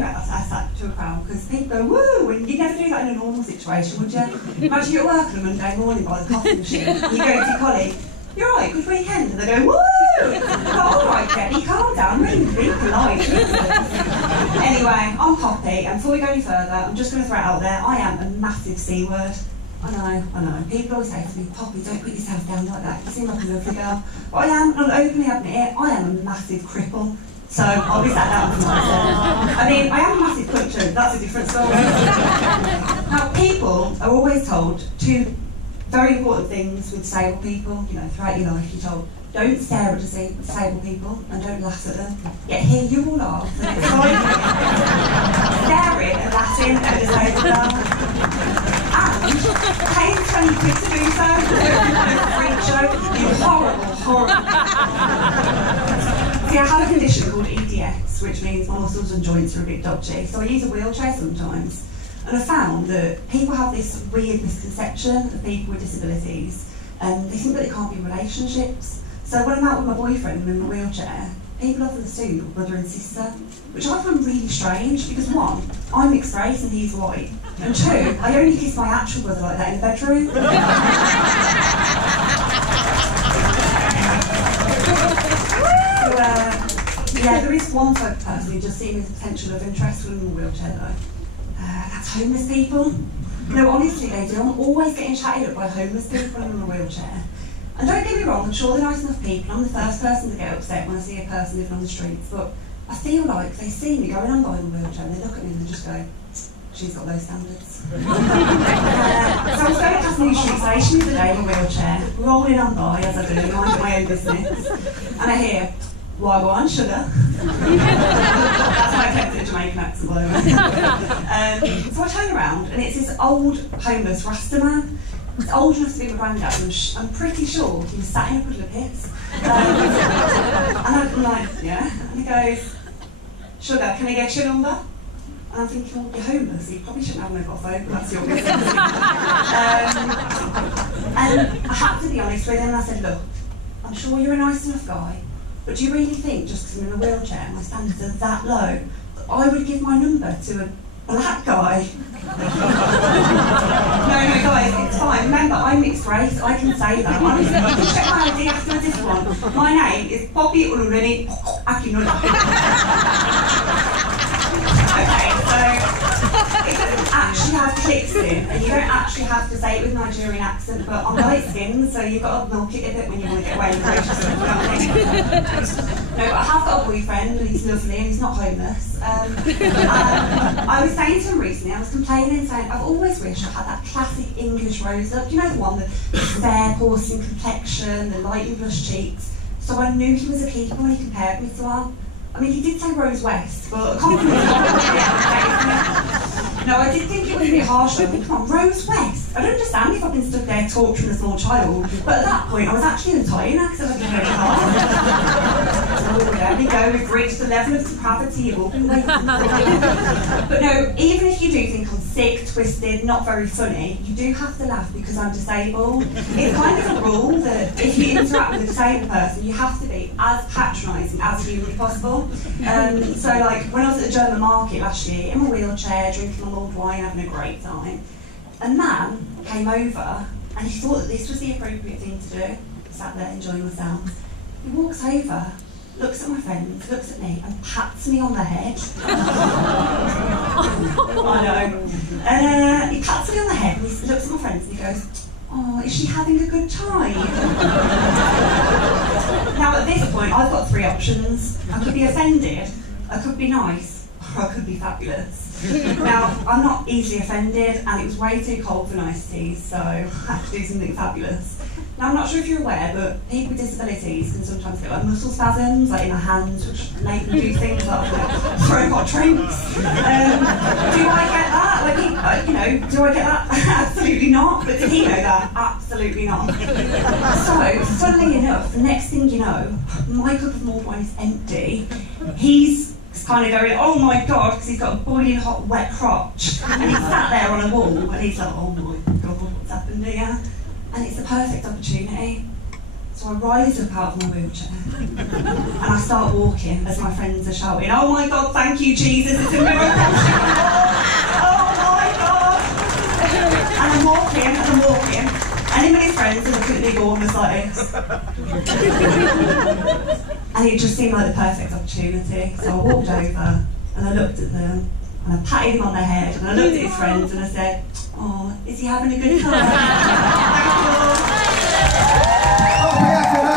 funny about that, I sat to a crowd, because people go, woo, and you'd never do that in a normal situation, would you? Imagine you're at work on a Monday morning by the coffee machine, and you go to your colleague, you're right, good weekend, and they go, woo! All right, Debbie, calm down, really be polite. Anyway, I'm Poppy, and before we go any further, I'm just going to throw it out there, I am a massive C word. I know. People always say to me, Poppy, don't put yourself down like that. You seem like a lovely girl. But I am, and I'll openly admit it, I am a massive cripple. So I'll be sat down for myself. I mean, I am a massive culture, that's a different story. Now, people are always told two very important things with disabled people, you know, throughout your life. You're told, don't stare at disabled people and don't laugh at them. Yet here you all are, the next 5 minutes, staring and laughing at a disabled girl. And paying 20 quid to do so, freak show, you horrible. See, I have a condition called EDX, which means my muscles and joints are a bit dodgy, so I use a wheelchair sometimes. And I found that people have this weird misconception of people with disabilities, and they think that it can't be relationships. So when I'm out with my boyfriend and I'm in my wheelchair, people often assume that we're brother and sister, which I find really strange, because one, I'm mixed race and he's white, and two, I only kiss my actual brother like that in the bedroom. Yeah, there is one type of person who just seems the potential of interest when I'm in a wheelchair though. That's homeless people. No, honestly they do. I'm always getting chatted up by homeless people when I'm in a wheelchair. And don't get me wrong, I'm sure they're nice enough people. I'm the first person to get upset when I see a person living on the streets, but I feel like they see me going on by in a wheelchair and they look at me and they just go, she's got low standards. So I was going past New Street Station the other day in a wheelchair, rolling on by as I do, minding my own business, and I hear, why go on, sugar? That's my attempt at a Jamaican accent, by the way. So I turn around and it's this old homeless Rasta man. He's old enough to be my granddad, and I'm pretty sure he was sat in a puddle of piss. And I'm like, yeah. And he goes, sugar, can I get your number? And I'm thinking, well, you're homeless, so you probably shouldn't have a mobile phone, but that's your business. And I had to be honest with him, and I said, look, I'm sure you're a nice enough guy, but do you really think, just because I'm in a wheelchair and my standards are that low, that I would give my number to a black guy? No, guys, it's fine. Remember, I'm mixed race, I can say that. Honestly, you can check my ID after this one. My name is Poppy Ulureni Akinula. Okay, so it doesn't actually have clicks in, and you don't actually have to say it with Nigerian accent, but I'm light skinned, so you've got to milk it a bit when you want to get away with it. No, but I have got a boyfriend, and he's lovely, and he's not homeless. I was saying to him recently, I was complaining, saying, I've always wished I had that classic English rose up, you know, the one, the fair porcelain complexion, the lightly blushed cheeks. So I knew he was a keeper when he compared me to one. I mean, he did say Rose West, but a compliment. No, I did think it was a bit harsh. I mean, come on, Rose West. I don't understand if I've been stuck there torturing a small child, but at that point I was actually untying her because I was very hard. So there we go, we've reached the level of depravity you've all been waiting for. But no, even if you do think I'm sick, twisted, not very funny, you do have to laugh because I'm disabled. It's kind of a rule that if you interact with a disabled person, you have to be as patronising as humanly possible. So like when I was at the German market last year, in my wheelchair, drinking my mulled wine, having a great time, a man came over and he thought that this was the appropriate thing to do. I sat there enjoying myself. He walks over, looks at my friends, looks at me and pats me on the head. I know. And he pats me on the head and he looks at my friends and he goes, oh, is she having a good time? Now at this point, I've got three options. I could be offended, I could be nice, or I could be fabulous. Now, I'm not easily offended, and it was way too cold for niceties, so I had to do something fabulous. Now, I'm not sure if you're aware, but people with disabilities can sometimes get like muscle spasms, like in their hands, which make them do things like throw hot drinks. Do I get that? Like, you know, do I get that? Absolutely not. But did he know that? Absolutely not. So, funnily enough, the next thing you know, my cup of mulled wine is empty. He's kind of going, oh my god, because he's got a boiling hot wet crotch. And he's sat there on a wall, and he's like, oh my god, what's happened here? And it's the perfect opportunity. So I rise up out of my wheelchair and I start walking as my friends are shouting, "Oh my God, thank you, Jesus, it's a miracle." Oh my God. And I'm walking, and him and his friends are looking at me almost like this. And it just seemed like the perfect opportunity. So I walked over and I looked at them and I patted him on the head and I looked at his friends and I said, "Oh, is he having a good time?" Thank you.